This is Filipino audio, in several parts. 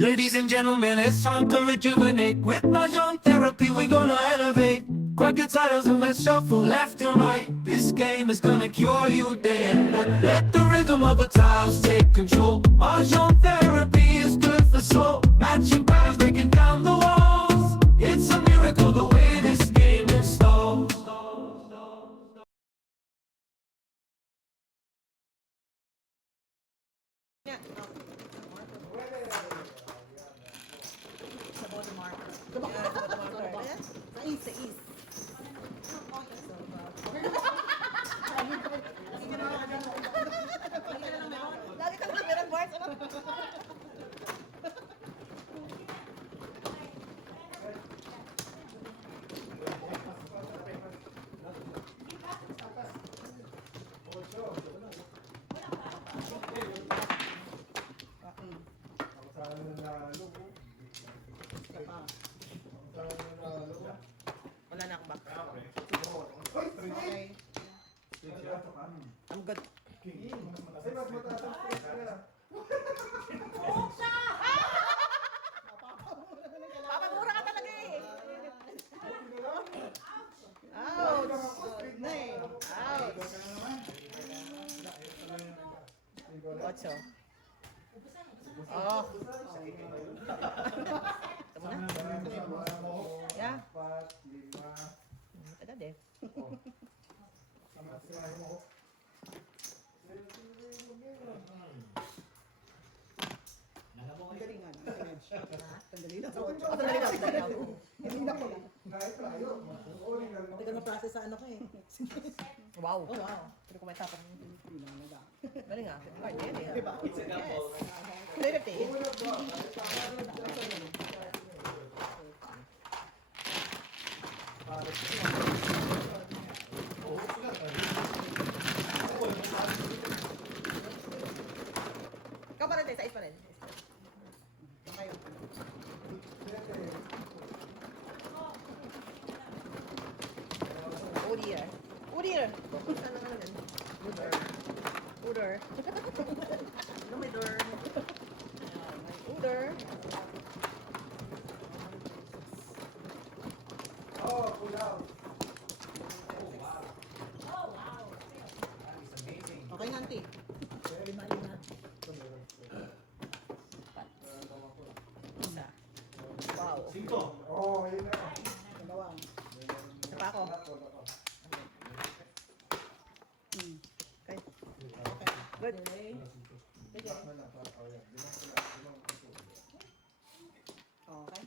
Ladies and gentlemen, it's time to rejuvenate. With Mahjong therapy, we're gonna elevate. Grab your titles and let's shuffle left and right. This game is gonna cure you day and night. Let the rhythm of the tiles take control. Mahjong therapy is good for soul. Matching patterns, breaking down the walls. It's a miracle the way this game installs. Lagi ka lang meron bars, ano? Wala na akong back. Okay. I'm good. Papamura ka talaga eh. Ouch! Ouch! Ocho. Oh. Tama na? Yeah. Agad eh. Sandali lang. Hindi na ko lang. Tagal na-process sa ano ko eh. Wow. Oh, wow. Pero kung may tapang. Galing nga. Ay, yan eh. Diba? Yes. Liberty. Ikaw pa rin tayo, sa is pa rin. Kayo. Oh dear. Oh dear. Saan ang ano yun? Uder. Uder. Ano may door? Uder. Oh, pull out. Okay na, auntie. Lima. Isa. Wow. 5. Oh, yun na. Dalawang. Isa pa ako. Okay. Good. Okay. Okay.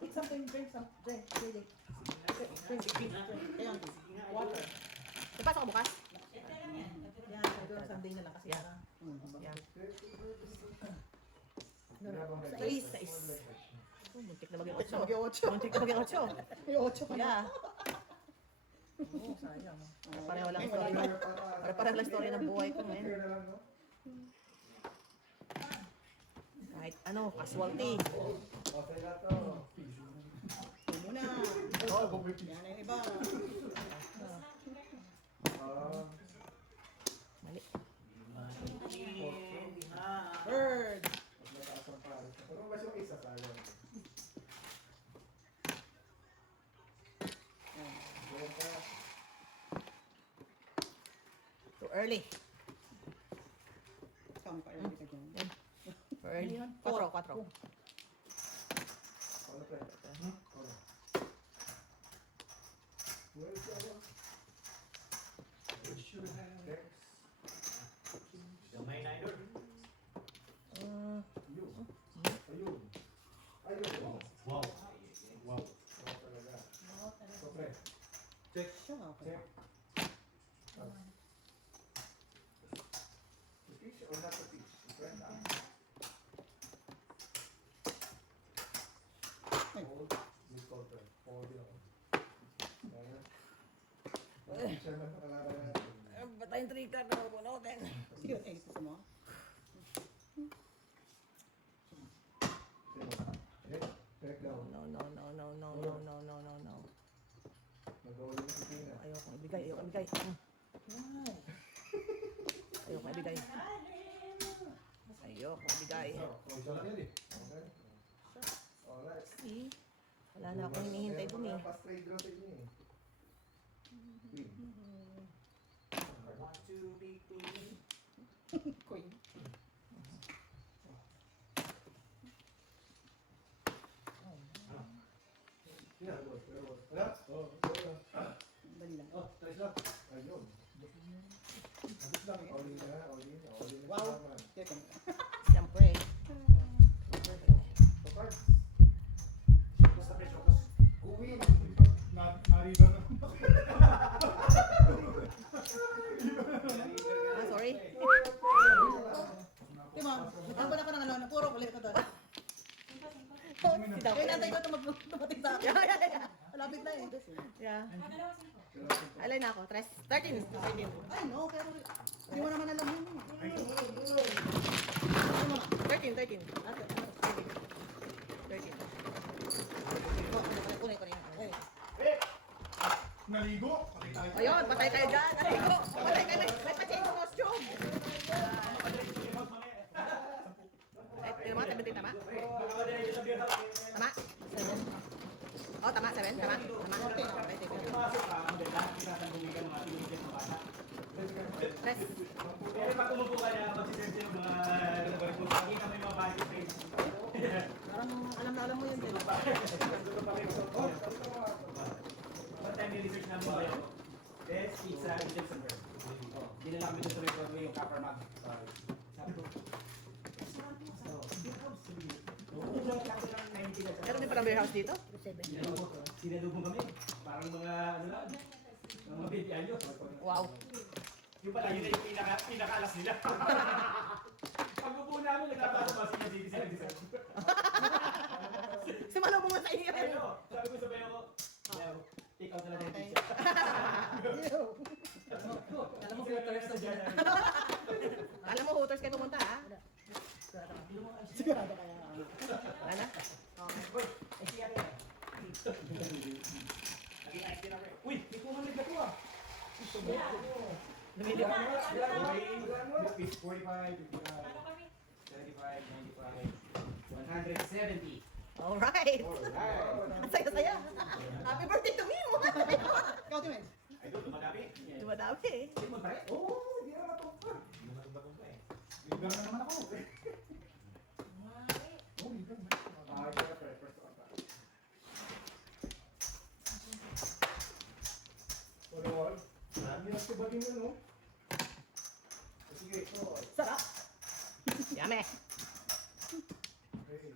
Pick something, drink some. Drink. Drink. Ayan. Water. Ipasok ko bukas? Yan. Siguro Sunday na lang kasi. Yan. Yan. Sais. Oh, muntik na maging 8. Muntik na maging 8. May 8 pa na. Yeah. Oh, sayang. Pareho lang story. Pareho lang story ng buhay ko ngayon. Kahit ano, casualty. Okay na to. Muna. Oh, yan ang iba. Mali. Bird. Pero mas yung isa tayo. Too early. Kami pa early ka dyan. For early. 4. Ano pa? Where is that one? Ayun. Wow. Talaga. So, pre. Check. Check. The fish or not the fish? Friend, Hold. Miss call, friend. Hold yun ako. Siya na nakalaban natin. Batayin 3 card na punutin. Sige, gusto mo? Check down. No. Nag-uuli na si Tina. Ayokong ibigay. Ayokong ibigay. Yo, bigay. Okay. Alright. See? Wala na akong hinihintay dun eh. Fast trade draw sa inyo eh. Queen. Coin. Yeah, boss. Wala? Oo. Bali lang. Oh, tries lang. Ayun. Abot lang eh. All in na, all in. All in na. Wow. Tama. Siyempre. So, cards. Basta presyo ko. Queen. Nariba na. Ah, sorry. Diba? Nagkaroon ako ng ano, puro kulit ko doon. Si Daw. Kaya nantay ko tumating sa akin. Malapit na eh. Yeah. Alay na ako. 13. 13. Ay no, pero hindi mo naman alam yun. 13. 13. Ate, 13. kunay ko rin. Ay, Naligo. Patay tayo. Ayun, patay kayo dyan. Aligo. Patay kayo. May pa-change ng costume. Ay, tama? 17 tama? Tama? Oh, tama. 7? Tama? Tama? Okay, thank you. Tres. Pero pag umupo ka na, mag-sisend yung mga nagbabarik mo. Pakita mo yung mga budget rates. parang alam mo yun din. One time ni-research namin ba yun? Best pizza in Luxembourg. Dinala kami doon sa resort mo yung Copper Mug. Sabi ko, Meron din palang beer house dito? sinalubong kami. Parang mga, ano lang, mga 20 anyos. Wow. Yung pala, yun na yung pinaka-alas nila. Pagpupo namin, nagtatapos ba sila dito sila design. Sumalubong mo sa inyo. Pero, sabi ko sa bayo ko, take out na lang yung pizza. Alam mo, filters na dyan. Alam mo, Hooters kayo pumunta, ha? Sigurado kaya. Wala na? Uy, may 200 na to ah. Lumili pa. 45, 55, 75, 95, 170. Alright. Ang saya-saya. Happy birthday to me. Ikaw, Timen. Ay, doon, dumadami. Dumadami eh. Hindi mo pare? Oo, hindi naman ito. Hindi naman ito ba eh. Ligang na naman ako. Oh, ligang na. Ah, kaya first to attack. Wall. Hindi na tibagin yun, no? Sige, ito. Sarap. Yummy. Okay.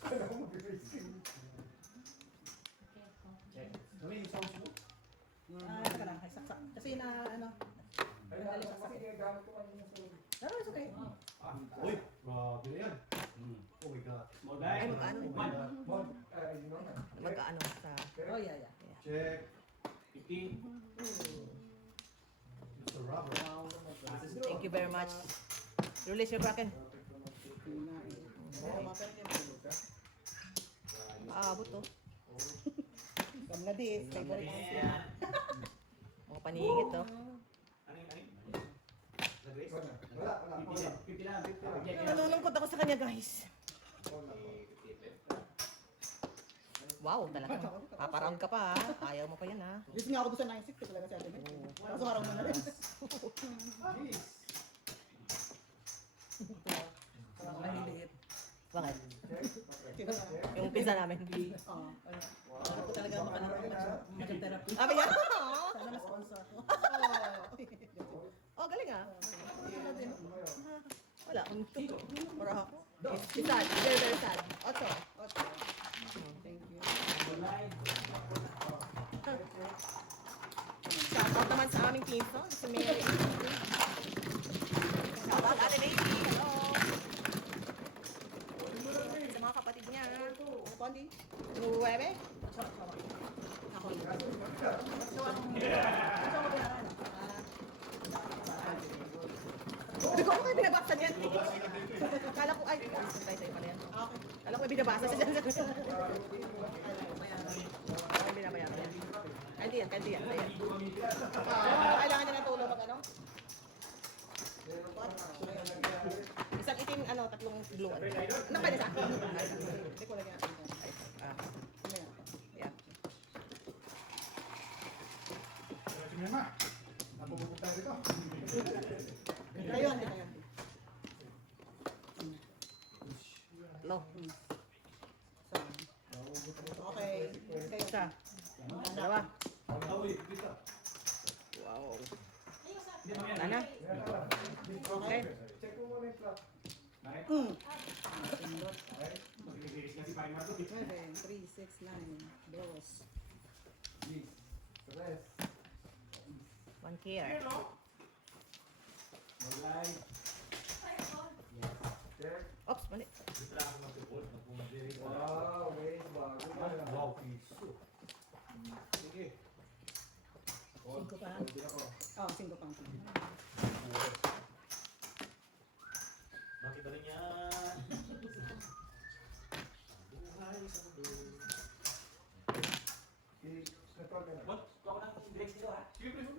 Kala ko mag-racing. Check. Kami yung sauce mo. Saka lang, saksak. Kasi na, ano, Ayun, alam ko kasi ginagamit ko kanina sa loob. pero it's okay. Uy. Grabe na yan. Hmm. Oh my God. Small guy. Ay, magkano? Mod, you know na. Magkaano sa... Oh, yeah, yeah. Check. 50. Mr. Robert. Thank you very much. Release your kraken. Aabot to. Bangladesh, favorite. Yan. Mga paningit to. Ano yung nag-raise? Wala. 50 lang. 50 lang. Nalulungkot ako sa kanya, guys. Wow, talaga. Paparound ka pa, ha? Ayaw mo pa yan, ha? Gusto nga ako doon sa 960 talaga sa atin. Kaso harap mo na rin. Parang mahiliit. Bakit? Kita na. Yung pizza namin. Oo. Ano po talaga makalaro mag-therapy. Sabi niya, Sana na-sponsor ko. oh, galing, ha? Wala, akong tuto. Or ako. It's sad, very, very sad. 8. Thank you. Shout out naman sa aming pinso, si Mary. Shout out, Ate Baby. Hello. Sa mga kapatid niya. Pondi? 9. Ako yun. So, ako pinaran. Hindi ko ako kayo binabaksan yan. Kala ko, ay, tayo pala yan. Okay. Kala ko may binabasa siya dyan. Ay, binabayaran yan. Kanti yan. Ayan. Kailangan niya ng tulong mag ano? akin, tatlong gluan. Ano pwede sa akin? Hindi ko lagyan natin ito. Mamaya. Yeah. Sige na. Napupupok tayo dito. Kayo, ante, kayo. Lo. Okay. Kayo. Isa. Dalawa. Wow. Wow. Ano? Okay. Check mo muna yung clock. Bakit? Mag-release nga si Paring Marco. 7, 3, 6, 9, 2. Tres. One here. Mag-live. Check. Oops, mali. Wow, wait, bago pa lang. Wow, piso. Sige. Cinco pa. Hindi ako. Oh, 5 pang. Bakit ba rin yan? Network na. What? Ako nang break dito ha? Sige, please.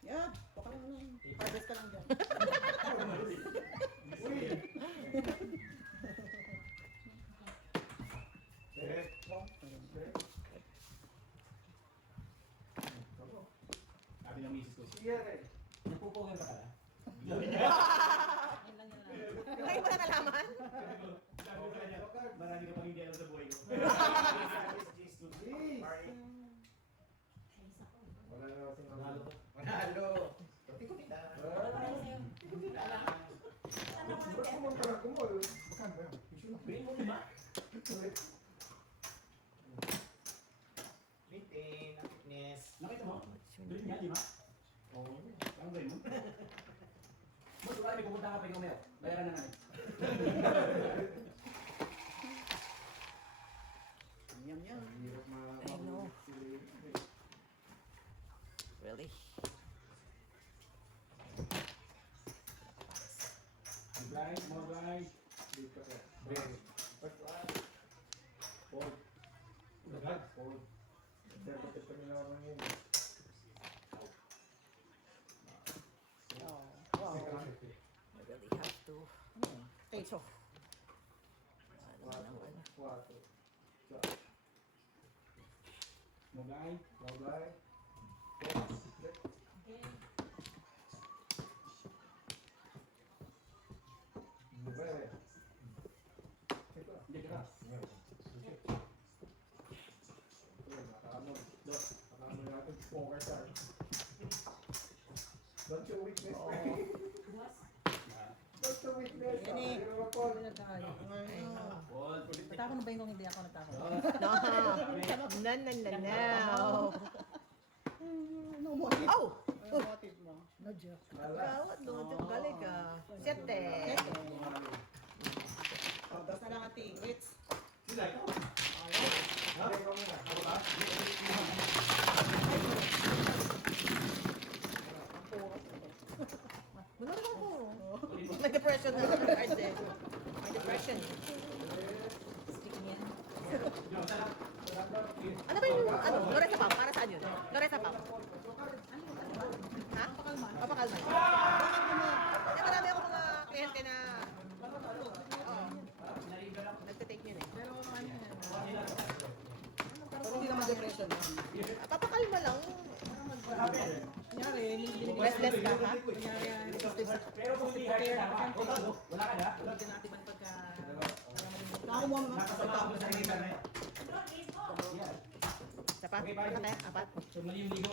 Yeah, okay lang lang. Harvest ka lang dyan. Check. Check. Sabi ng misis ko. Sige rin. Nagpupogan ka pala? Ngayon mo na nalaman? Sabi ko sa kanya, marami ka pang hindi alam sa buhay ko. Jeez. Wala na kasi Manalo. Manalo. Ba't kumampara ko mo? Bakan ba yun? Issue na. Bring mo lima. Ulit. Maintain ang fitness. Nakita mo? Bring niya, lima. Oo. Ang gawin mo. Mas wala, may pupunta ka pa yung umeo. Bayaran na namin. Yum, yum. Hirap I know. Really? Blind, more blind. Dito ka. Break. First one. Hold. Lahat. Hold. Interpreted pa nila ako ngayon. Oh, wow. Teka lang. I really have to. Okay, so. Ano naman? Quatro. More blind. Mablay. Nueve. Ito. Hindi ka na. Nakaano natin poker card. Don't show weakness. Don't show weakness. Yan eh. Pero wag Ano na tayo? Hold. Natakot na ba yung hindi ako natakot? No. No, no, no, no. No motive. Oh! No motive mo. No joke. Alas. Gawat, no joke. Galing ka. Siyete. Oh, basta lang ating. It's. Sila, ikaw. Break ko muna. Ako ba? Wala ka po. May depression na. Arde. May depression. Yo, tara. Ano ba yung, Loretta Pam? Para saan yun? Loretta Pam? Ha? Papakalman. Kasi marami ako mga kliyente na, nagtitake yun eh. Pero ano yan? Pero hindi naman depression yun. Papakalma lang. Kunyari, Restless ka, ha? Kunyari, Pero kung hindi hard ka na, wala ka na. hindi natin man pagka... Nakakuha mo naman sa Nakasama ako sa internet. Sapat? Apat eh? Apat? So, mali yung ligo.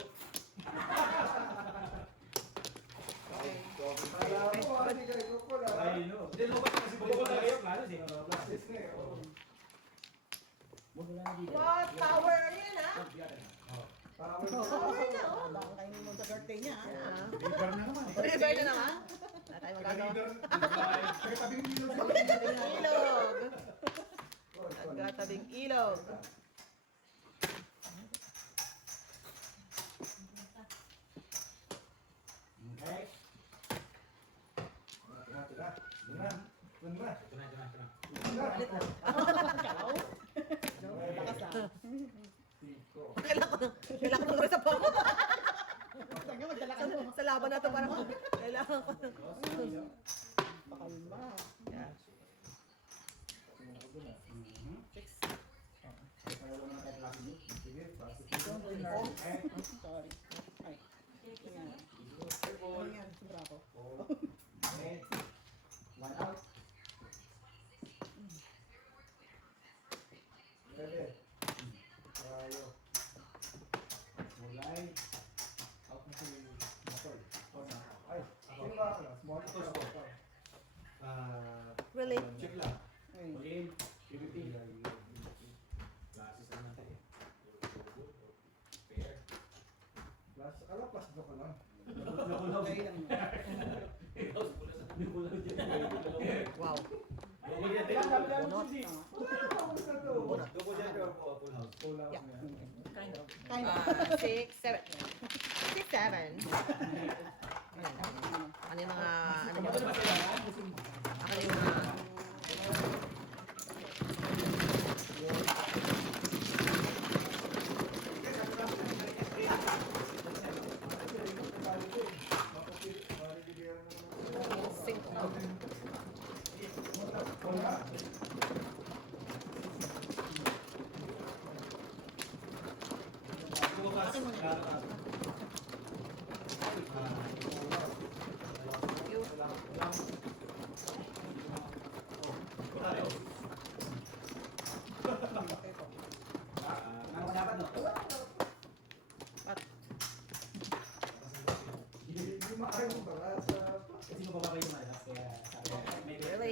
Alam mo, hindi ka ikaw ko na. Ay, no. Hindi mo ba kasi buko talaga yung planos eh. Practice na eh. Oh. What? Power yan ha? Power. Power na oh. Baka kainin mo sa birthday niya. Liver na naman. River na naman? Wala tayong magagawa. Tabing nilo sa Ilog! Nagkatabing ilog. Okay. Lakas ah. Kailangan ko na sa pamo. Sige, magdala ka mo. Sa laban na to parang kailangan ko. Pakalma. Yeah. Sorry. Ay. Ayan. Ayan, sobra ako. Net. One out. Pwede. Tayo. Small line. Out na si Matoy. Ay, small ba? Small ito. Really? Check lang. Ay. Ulin. PVP. Classes na natin eh. Pair. Plus, ala plus joke lang. Okay lang. Wow. Bunot. Double decker o full house? Full house Yeah. niya. Kind of. 6, 7. 6, 7. Ano yung mga, ano yung mga, ano yung mga, cinco. You. Ano ka dapat, no? At, Hindi maayong balas. Kasi mababa kayo malakas, kaya sabi ko, may Really?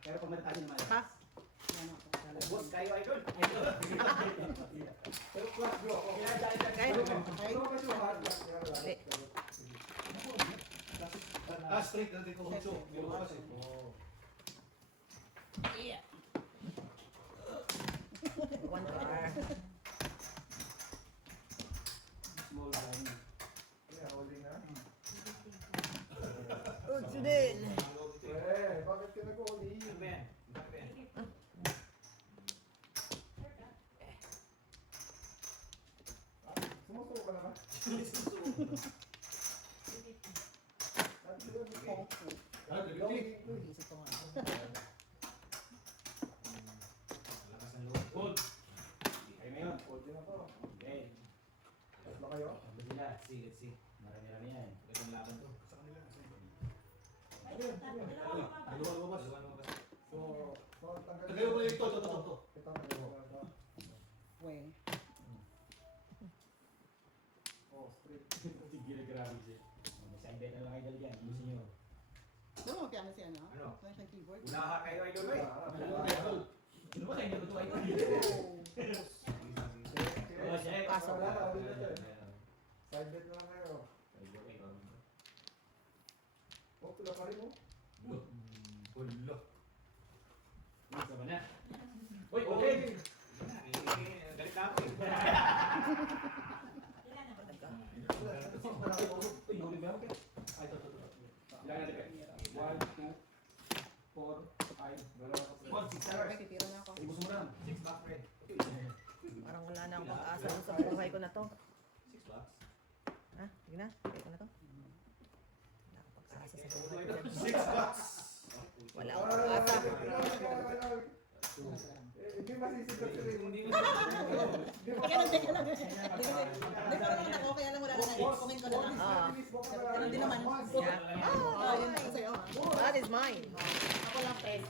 Pero pag matatayin naman, ha? boss, kayo idol. Pero plus joke. Kahit, Pero kasi hard plus. Hindi. Straight natin kung huso. Meron kasi. one car. Small line. Yeah, holding na. Oh, Judel. Eh, bakit ka nag-holding? Ano ba yan? Ano ba yan? Sumusuko ka na ba? Isip ko nga. Lakas ng loob. Hold. Kayo ngayon. Holding na to. Okay. Tatlo kayo? Sabi nila, let's see. Marami-rami yan. Itong laban to. Dalawa lumabas. Dalawa lumabas. So, tanggal. Tagayo mo yung ito. Ito na ito. Weng. Oh, straight. Sige, grabe siya. May side bet na lang idol dyan. Ayusin nyo. No, kaya na si ano? Ano? Kaya siya keyboard. Unaha kayo idol eh. Sino ba kayo nito idol? Oh, check. Kaso. Side bet na lang kayo. Oh, pula pa rin mo. Hulo. Sama na. Uy, okay. Galit na ako eh. Uy, huli ba ako? Ay, ito. Ilan natin kayo? 1, 2, 4, 5, 6 hours. Okay, titira na ako. Ibus mo na. 6 bucks friend. Parang wala na akong pag-asa dun sa buhay ko na to. 6 bucks. Ha? Sige na. Kaya ko na to. Wala akong pag-asa sa buhay ko. 6 bucks. Wala akong pag-asa. Hindi masisigat sila. Hindi mo Kaya lang, teka lang. Hindi pa naman ako, kaya lang wala na i-comment ko na lang. Ganun din naman. Yeah. Oh, yun ako sa'yo. That is mine. Ako lang, peg.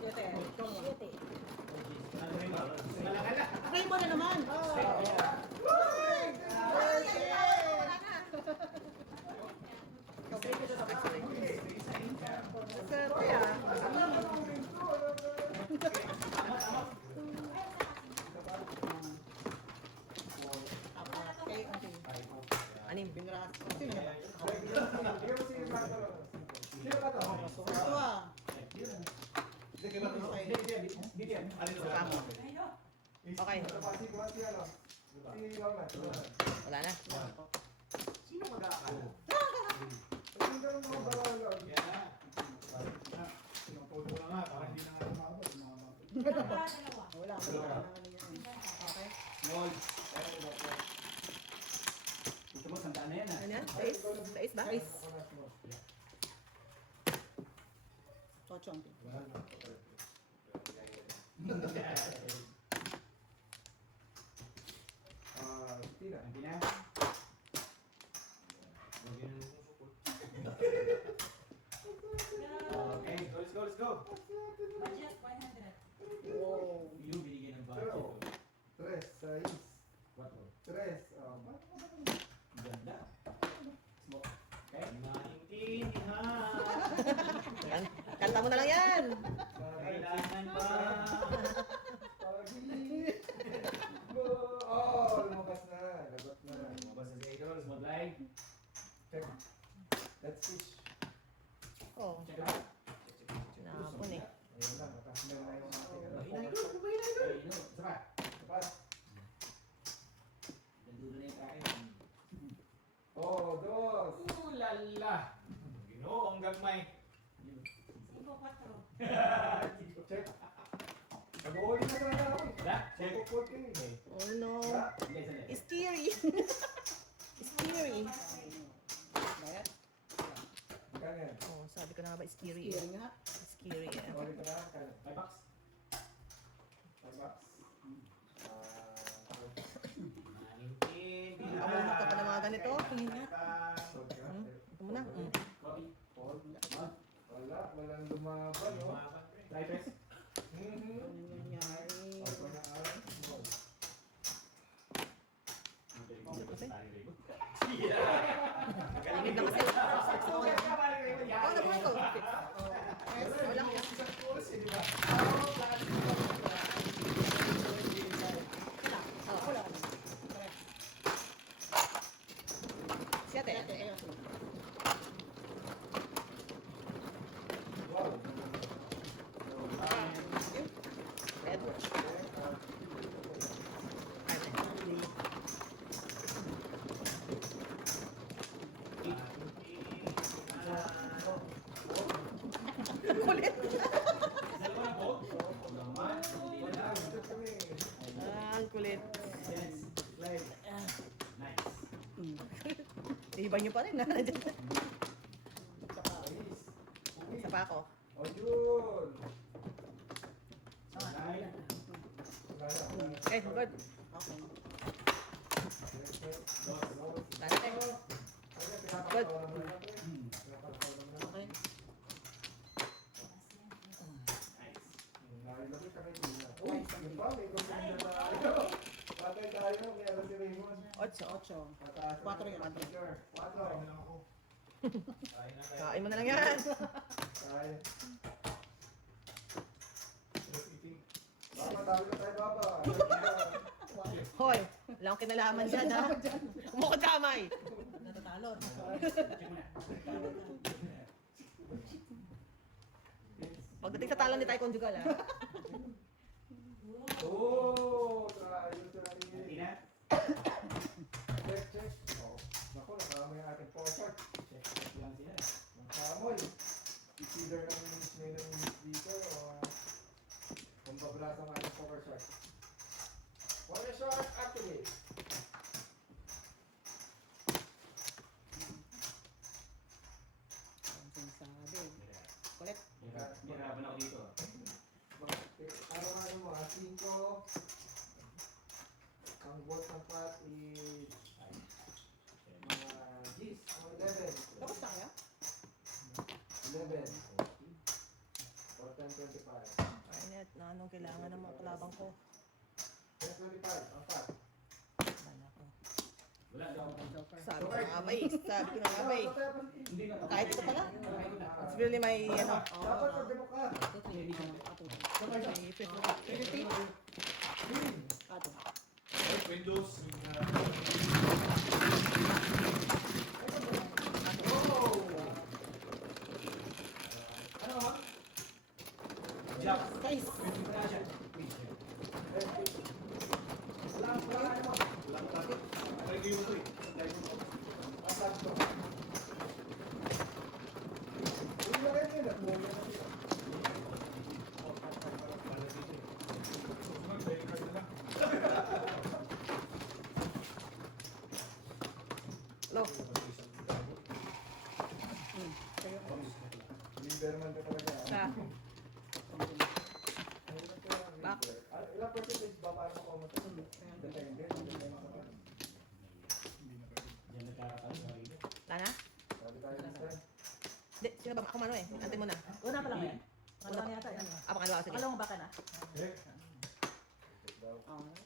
Yete. Try mo na naman. Anim. Pinras. Sino ba? Ito ah. Okay. Wala na. Sino mag-aakal? Wala. Okay. Small. Gusto mo, sandaan na yan ah. Ano yan? Sais ba? Ocho ang pin. Tina. Hindi na. Okay, let's go, let's go. Wow. Yung binigyan ng Pero, budget. 3, 6, 4. 3. Ganda. Smoke. Okay. Naintindihan. Kanta mo na lang yan. Kailangan pa. Oh, lumabas na. Lagot na. Mabasa si Idol, smoke live. Check. Let's switch. Oh, Check it out. napon eh. Ayun lang, nakasmell na yung ating ano. Ay, Idol. Isa pa. Tapas. Nandun na yung kain. Oh, dos. Lala. Ginoo, ang gagmay. Check. Nag-uwi na talaga ako eh. Da, check. Pupukot kayo eh. Oh no. Da. Hindi, sandali. Scary. Scary. Bayat. Magkano yan? Oh, sabi ko na nga ba scary. Hearing nga. Scary. eh. Ulit na lang. Magkano? 5 bucks. $5. Naintindihan. Ako ka pa ng mga ganito. Sold ka? Ito muna. Copy. Hold. Wala, walang lumaban, no? Try press. Mhm. Ano nangyari? Ako na araw. Hold. Limit na kasi. Oh, nabuhay ko. Yes, wala ko. Isang oras eh, di ba? Oh, Wala ka na. Correct. si ate. Ate, ayaw sila. Wow. Red. Kulit. Ah, ang kulit. Iba niyo pa rin. Isa pa ako. Oh, yun. Okay, good. Okay. Dati. Good. Okay. Uy, yun pa, may consider tayo. Patay tayo, meron si Raymond. Ocho. Ocho. Pataas na 4 yan. 4. Kain mo na lang yan. Tayo. Baka tawag na tayo, Baba. Hoy, wala akong kinalaman dyan ha. Kumukod damay. Natatalo. Pagdating sa talon, di tayo conjugal ha. Oh, tayo sa Tina. Check, check. Oh, naku, nakama yung ating poker. Check lang sila. Nakamoy. Either ng may nang dito o kung bablas ang ating poker shot. Poker shot, activate. Ang sinasabi. Kulit. Hirapan ako dito. Araw-araw mga 5. Ang bot ng pot is mga G's, mga 11. Tapos na kaya? 11. 4, 10, 25. Ayun, na anong kailangan ng mga kalabang ko. 10, 25, ang pot. Bala ko. Wala daw. Sabi ko na nga ba eh. Sabi ko na nga ba eh. Hindi na. Kahit ito pala. It's really may ano. Dapat pag ka. May fit. Ato. Windows. Ano ha? Jack. Guys. Wala siya. Review mo to eh. Asad ko. Uy, na rin yun. Nagmuli na siya. Lo. Berman ka talaga. Sa. Back. Ilang percentage ba para makuha mo ito? Depende. Yan nagkakataon sa rin. Tana? Sabi tayo this time. Di, sino ba? Ako mano eh. Antin mo na. Una pa lang yan. Pangalawa niya yata. Ano? Apa nga sige. Pangalawa ba ka na? Check daw. Oo.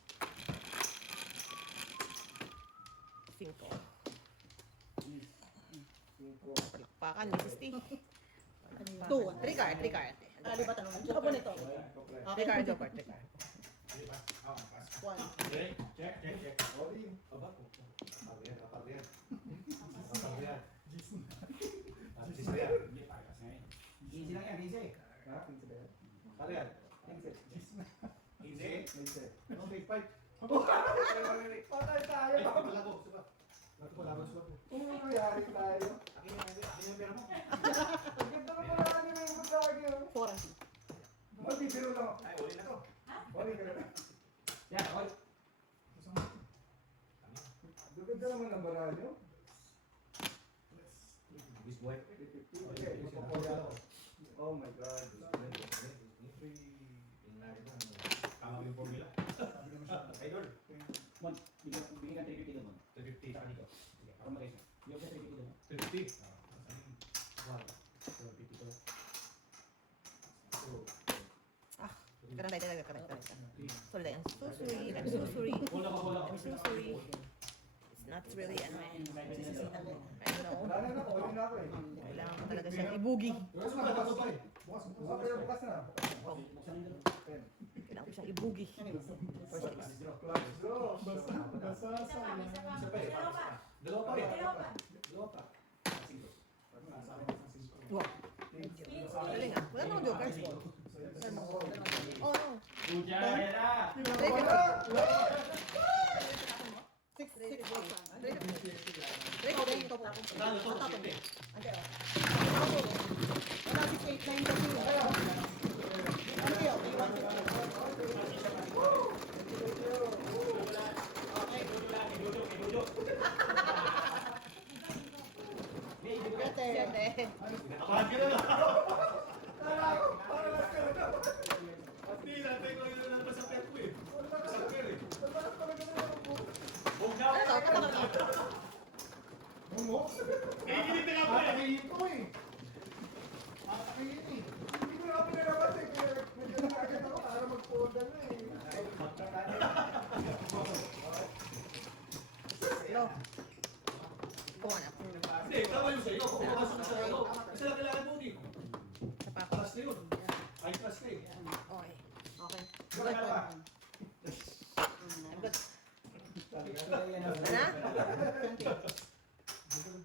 5. 5. Palakpakan, Mrs. T. 2. 3 card, 3 card. Ah, di ba tanong? Ano ba nito? Three card, joker, 3 card. 1. Check, check, check, check. Oli. Aba, kapag yan, kapag yan. Kapag yan. At least yan. Hindi, parehas nga eh. Easy lang yan, easy. Ha? 15 ba yan? Kapag yan. 15. Easy. 15. No, big fight. Patay tayo! Ay, malabo, diba? Nato ko laban suwag mo. Kung nangyari tayo? Akin yung pera mo. Ang ganda na pala namin yung ibang lagi. 4 ang Matibiro lang. Ay, uli na to. Oli ka na. Yan, all. Dugod na naman ang baralyo. Bis boy. Okay, mapapayaw. Oh my God. Tama yung formula. Idol. Mon, bigyan ka 350 doon, Mon. 350. Saka dito. Sige, para mag-ayos na. Bigyan ka 350 doon. 350. Wow. 450 to. Kanan tayo talaga, kanan. Sorry, I'm so sorry. I'm so sorry. Bola ka, bola ka. I'm so sorry. It's not really, ano eh. I don't know. Wala na, oli na ako eh. Kailangan ko talaga siyang ibugi. Bukas na, bukas na. Bukas na. Okay, bukas na. Oh, Buksan yung dalawa. kailangan ko siyang ibugi. First six. Let's go. Isa pa eh. Dalawa pa rin. Dalawa pa. Singko. Wow. Galing ah. Wala namang jokers. Oh no. Puja, yan na. 6. 6. 3 ko din. Kano to? 50. Ante o. Wala 6, 8, 9, 10. Ante o. Siyete. Nakapahan ka na lang. At di, natin ko yun na sa pet ko eh. Sa pet eh. Huwag na. Ano to? Ano to? Mo? Iinit na nga pa eh. Patakihin ko eh. Patakihin eh. Hindi ko na ako pinalabat eh. Kaya nandiyan na agad ako para mag-poda na eh. Hello. Kuha na. Hindi, tama yung sa'yo. Kung pumasok ka sa ano. Kasi lang kailangan mo din. Sa papa. Palas na yun. Ay, palas na eh. Okay. Okay. Diba ka na ba? I'm good. Ano?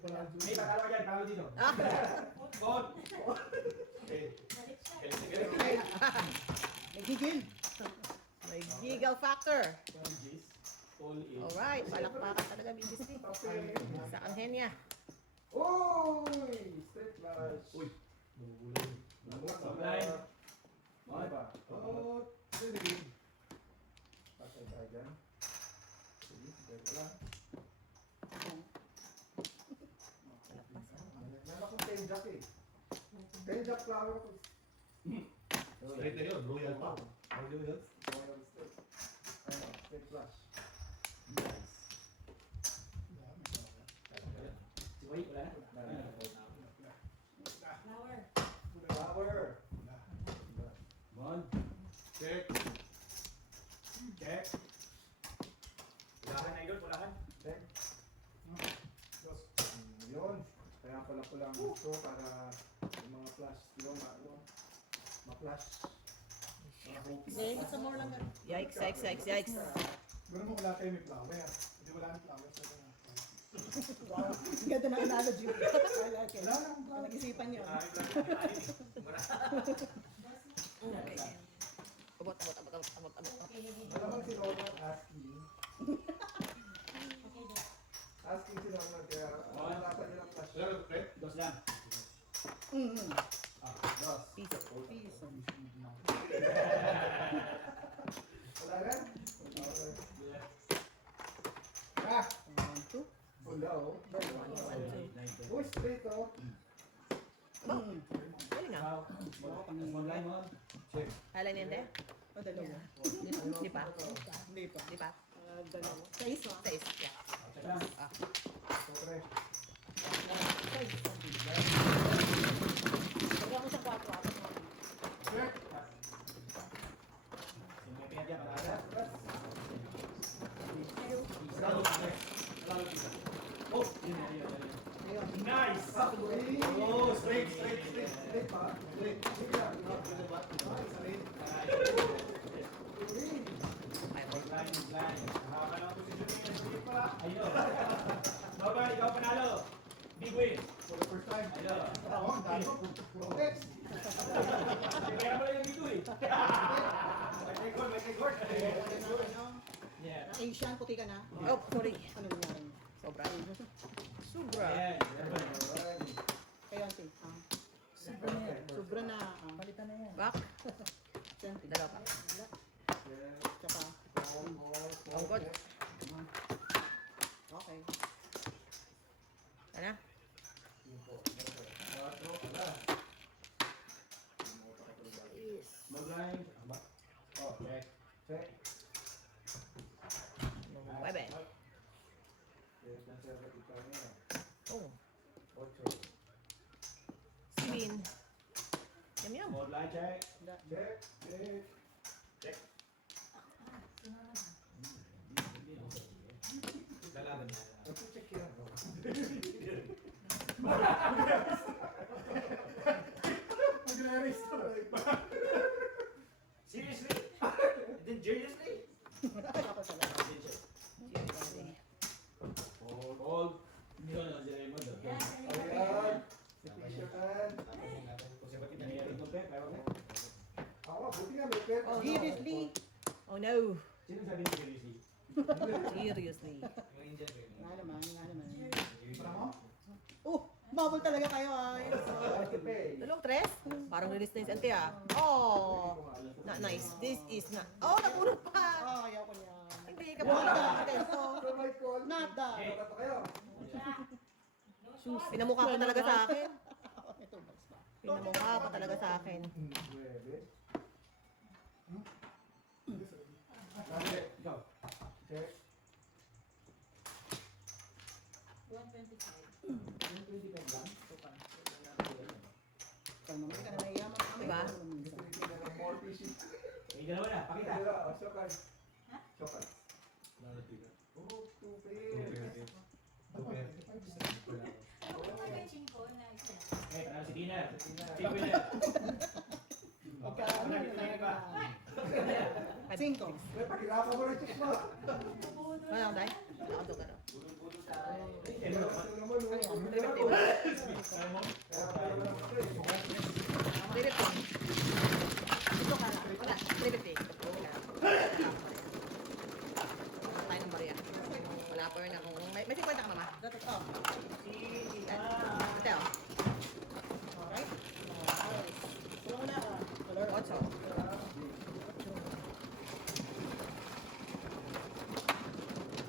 Ano? May pakalawa dyan, tawag dito. Ah. On. Okay. Nagigil. May giggle factor. All in. Alright. Palakpakan talaga, BBC. Sa Anghenia. Uy! Straight flush. Uy. Nine. Ano ba? Oh, sige. Patay tayo dyan. Sige, dito lang. Meron akong 10 jack eh. 10 jack flower ko. Straight na yun. Royal pa. Royal. Royal straight. Ano, straight flush. Si Wai, wala na. Flower. Mon. Check. Check. Walahan na idol, walahan. Check. Yun. Kaya pala ko lang gusto para yung mga flash. Yung ma-flash. Sige, isa more lang. Yikes, yikes, yikes, yikes. Pero mo wala tayo may flower. Hindi wala may flower sa kanya. Wow. Ganda na analogy. I like it. Wala na akong flower. Nag-isipan niyo. Okay. Abot, abot, abot, abot, abot, abot. Malamang si Ronald asking. Asking si Ronald kaya wala nilang flash. Wala ka, Fred? Dos lang. Dos. Peace. Peace. Wala na? Okay. Ah! 1, 2. Wala oh. One, two. Uy, straight oh. Galing ah. Ikaw. Small line mo. Check. Highline hindi? O, dalawa. Di pa? Hindi pa. Di pa? Dalawa. Sa isa. Sais. Yeah. Check lang. So, pre. Lagyan mo siyang 4. Apat mo. Check. Sino yung pinadya? Para. Oh, yun na, yun. Nice! Oh, straight. Straight pa. Straight. Straight lang. Straight. Line. Haba ng posisyon niya. Straight pala. Ayun. Baba, ikaw panalo. Big win. For the first time. Ayun. Oh, ang dami ko. Next. Kaya pala yung dito eh. May record. Yeah. Asian, puti ka na. Oh, sorry. Ano nangyari? Sobra. Sobra. Ayan. Kaya, Auntie. Sobra na. Palitan na yan. Back. Auntie. Dalawa pa. Tsaka. Ang good. Okay. Ano? Mag-line. Oh, check. Check. Bebe. Yes, nasa kita niya. Oh. 8. Sibin. Yum. Mod line check. Check. Check. Check. Check yan. Seriously? Then seriously? Ako talaga. Hold. Hindi ko na sila yung mod. Ayan. Si Fisherman. Kasi ba't nangyayari ito, Pep? Ewan ko. Ako, buti nga may pet. Seriously. Oh no. Sino sabi ni seriously? Seriously. Nga naman. Para mo? Bubble talaga kayo ay. Dalawang tres? Parang release na yung ante ah. Oh. Not nice. This is not. Oh, napunod pa. Ayaw ko niya. Hindi ka pa nakakatento. Oh my God. Nada. Tato kayo. Pinamukha pa talaga sa akin. Ito, mas ba? Pinamukha pa talaga sa akin. 9. Check. Ikaw. Check. 125 lang. Ikaw naman ka na mayaman. Diba? Gusto ng more fishing. May dalawa na. Pakita. Sokay. Sokay. Oh, 2 pairs. Eh, panalo si Tina. Big winner. Magkano na Iba. na. 5. May pagkirapan mo rin check mo. Wala akong tayo? Wala akong tayo. Eh, bro. Ribit ko. Ito ka lang. Wala. Ribit eh. Wala tayo ng bariya. Wala pa rin akong... May 50 ka mama. Dati ko. Ate oh. Alright? Wala mo na. Color. 8.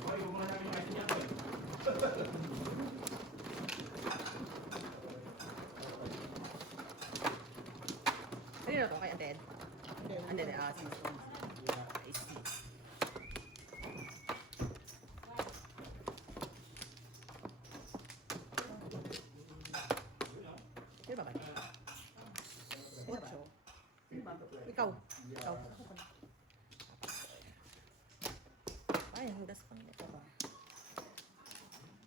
Okay, huwag mo na namin yung item niya. Ano to? Kay Ate Ed? Hindi. Ande, sige. I see. Sino ba ba? Sino ba? Ikaw. Ikaw. Ay, hudas pa nila.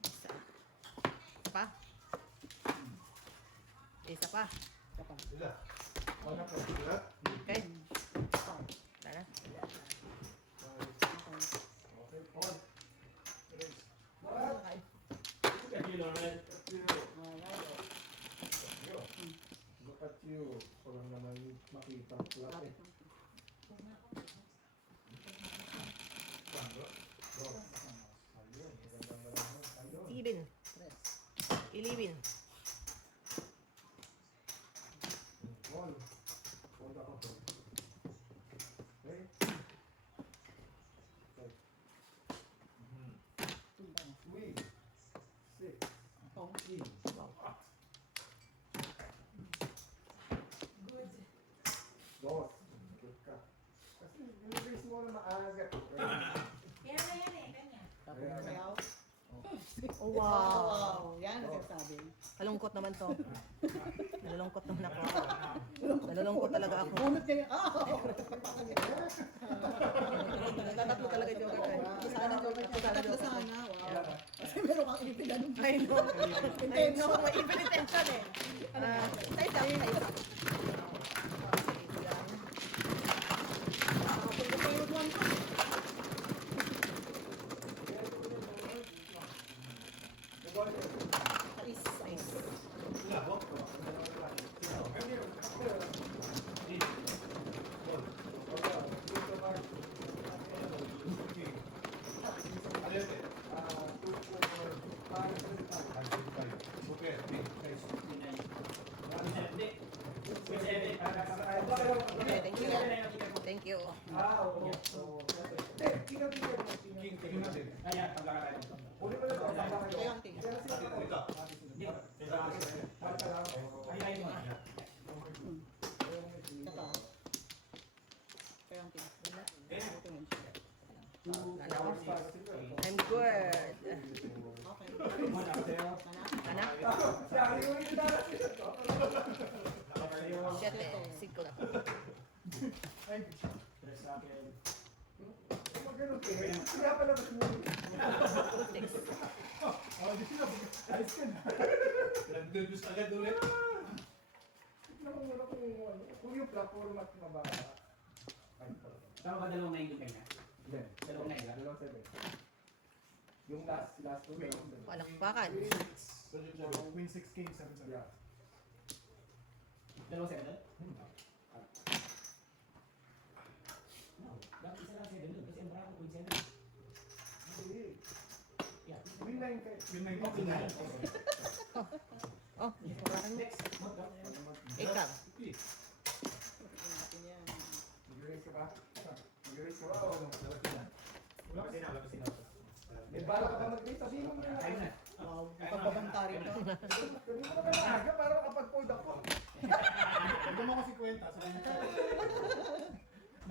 Isa. Isa pa. Isa pa. Sila. Wala pa sila. Okay. Wala na. Okay, on. Thank you, Lauren. Look at you. Walang naman makita. Flat eh. Steven. Ilibin. On. Hold ako to. Okay. Three. 6. Oh. Wow. Oh, wow. Wow. Yan ang sinasabi. Kalungkot naman to. Nalulungkot naman ako. Nalulungkot talaga ako. Bunot niya yun. Tatatlo talaga yung joker ko. Sana joker ka. Tatlo sana. Wow. Kasi meron kang inipigan. I know. I know. May even intention eh. Size up, size up. Okay, thank you. Thank you. Oo. Hindi, tingnan. King natin. Kaya, pagkakatayo. Uli mo na ito. Kaya ang tingin. Dito. Ay, mo. Ito. Kaya ang tingin. Tingin. I'm good. Okay. Anak? Siyete. Cinco na. Magano kayo? Kaya pala mas mo. Puro six. Ayos ka na. Nag-debut agad ulit. Tignan mo muna kung yung platform at mababa. Tama ba dalawang 9 yung kanya? Hindi. Dalawang 9 ba? Dalawang 7. Yung last two, dalawang 7. Palakpakan. Win 6 games, 7-7. Yeah. Dalawang 7 doon? No, dapat isa lang 7 doon. Kasi ang bravo point 7. Hindi. Yeah. Win na yung kayo. Win 9 games. Oh, purakan mo. Next. Ikaw. Mag-erase ka ba? Mag-erase ka ba o ano? May bala ka ba mag-erase? Sabihin mo muna. Ayun na. Wow. Pagbabantari ka. Sabihin mo na maaga para makapag-fold ako. Bigyan mo ako si Kwenta. Sabihin ko.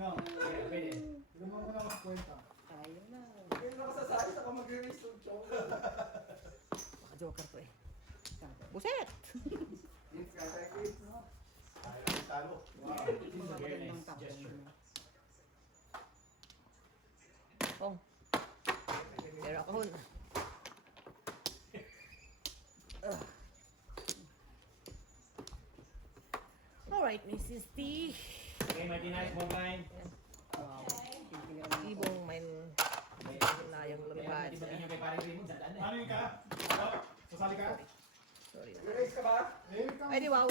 No. Yeah, pwede. Bigyan mo ako si Kwenta. Ayun na. Kaya nakasasali sa mag-erase yung show. Joker to eh. Buset! It's ka tayo, kids. Talo. This is a very nice gesture. Oh. Pero ako hun. Alright, Mrs. T. Okay, mighty nice, move line. Ibong may na yung lumipad. Ibatin nyo kay paring Raymond, sandaan na. Ano yung ka? Sasali ka? Sorry na. Erase ka ba? Eh, ka. Ay, di wow.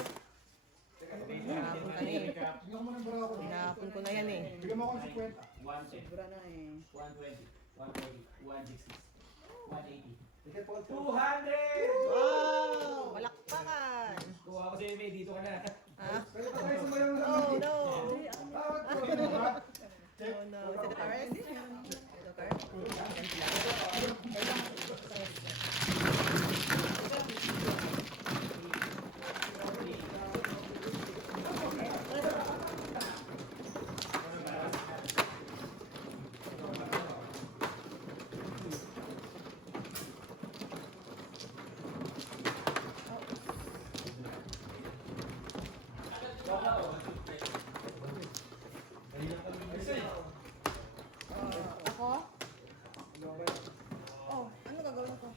Hinahapon ka na eh. Bigyan mo ng barako. Hinahapon ko na yan eh. Bigyan mo ako si Kwenta. 110, Sigura na eh. 120, 140, 160, 180. Sige, fold. 200! Wow! Malakpakan! Kuha ko sa MA, dito ka na. Ha? Pwede pa tayo sumayaw na. Oh no! Bawat po. Oh no! Is it the Taurus? Joker? Ganti lang. Ako? Oh, ano gagawin ko?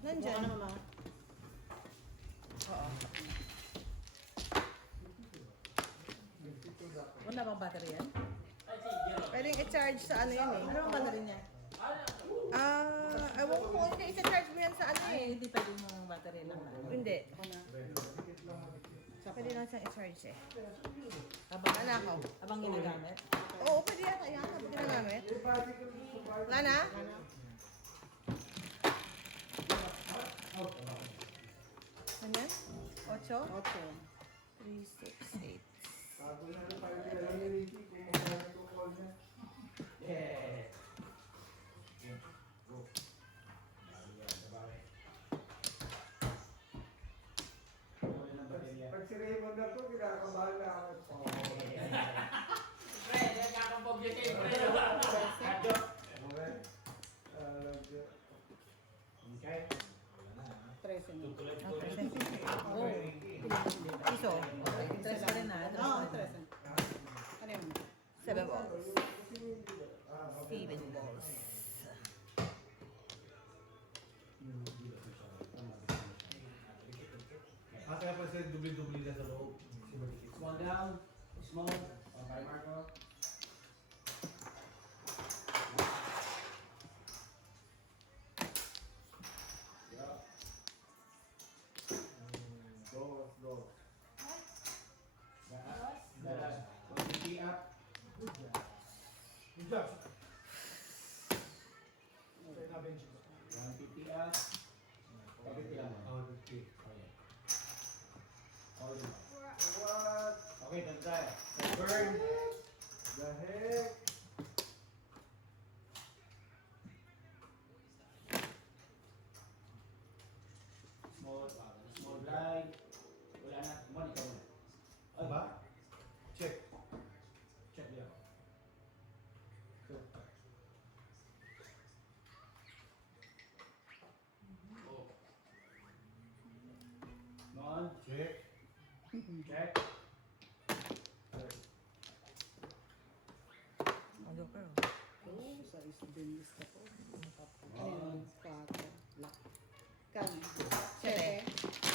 Nandyan. Ano mama? Oo. Wala bang battery yan? Pwedeng i-charge sa ano yun eh. Ano bang battery niya? Ewan ko kung hindi i-charge mo yan sa ano Ay, eh. hindi pwede mong battery lang na. Hindi. Ako na. Pwede lang siyang i-charge eh. Habang Wala ako. Habang ginagamit. Oo, pwede yata yan. Pwede ginagamit. Wala na? Ano yan? 8? 8. 3, 6, 8. Bago na lang tayo kailangan ni Ricky kung magkakaroon ko call niya. Yeah. Pag si Raymond na to, kinakabahan na ako. Pre, nagkakampog yun kayo, pre. Okay. Okay? 13 mo. Oh. Piso. Okay. 3 pa rin na. Oo, 13. Ano yun? 7 balls. 7 balls. Kaya pa siya dubli-dubli na sa loob. Small down. Small. Okay, Marco. Dos, dos. Dalas. 150 up. Good job. Okay, na-bench ko. 150 up. 150 lang. Oh, 50. All in. What Okay, done tayo. So, burn. the heck? Small blind. Wala na. Money ka muna. Ay, Ba? Check. check niya. Non. Check. Check. Ano ka? Oh, sa isbilis ka po. Ano yun? Kaka. Lak. Kan. 7.